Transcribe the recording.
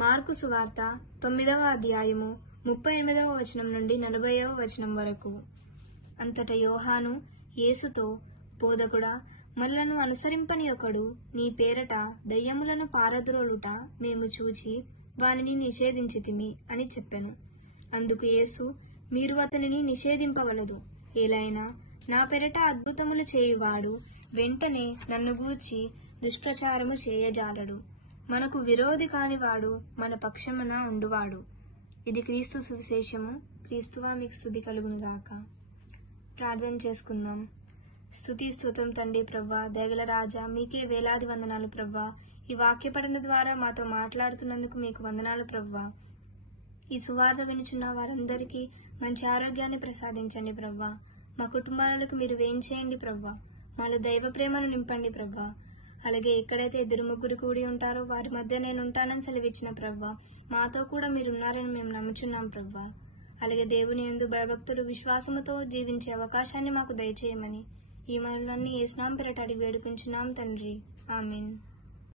Mark సువార్త 9వ అధ్యాయము 38వ వచనం నుండి 40వ వచనం వరకు. అంతట యోహాను యేసుతో, బోధకుడా, మనలను అనుసరింపని ఒకడు నీ పేరట దయ్యములను పారద్రోలుట మేము చూచి వానిని నిషేధించితిమి అని చెప్పెను. అందుకు యేసు, మీరు అతనిని నిషేధింపవలదు. ఏలైనా నా పెరట అద్భుతములు చేయువాడు వెంటనే నన్ను గూర్చి దుష్ప్రచారము చేయజాలడు. మనకు విరోధి కానివాడు మన పక్షమున ఉండువాడు. ఇది క్రీస్తు సువిశేషము. క్రీస్తువా మీకు స్తుతి కలుగునుగాక. ప్రార్థన చేసుకుందాం. స్తుతి స్తుతం తండ్రి ప్రవ్వా, దయగల రాజా, మీకే వేలాది వందనాలు ప్రవ్వా. ఈ వాక్య పఠన ద్వారా మాతో మాట్లాడుతున్నందుకు మీకు వందనాలు ప్రవ్వా. ఈ సువార్త వినుచున్న వారందరికీ మంచి ఆరోగ్యాన్ని ప్రసాదించండి ప్రవ్వా. మా కుటుంబాలకు మీరు వేయించేయండి ప్రవ్వా. మాలో దైవ ప్రేమను నింపండి ప్రవ్వా. అలాగే ఎక్కడైతే 2-3 కూడి ఉంటారో వారి మధ్య నేను ఉంటానని సెలవిచ్చిన ప్రవ్వా, మాతో కూడా మీరున్నారని మేము నమ్ముచున్నాం ప్రవ్వా. అలాగే దేవుని యందు భయభక్తులు విశ్వాసముతో జీవించే అవకాశాన్ని మాకు దయచేయమని ఈ మనలన్నీ యేసు నామమున అడిగి వేడుకుంటున్నాం తండ్రి. ఆమేన్.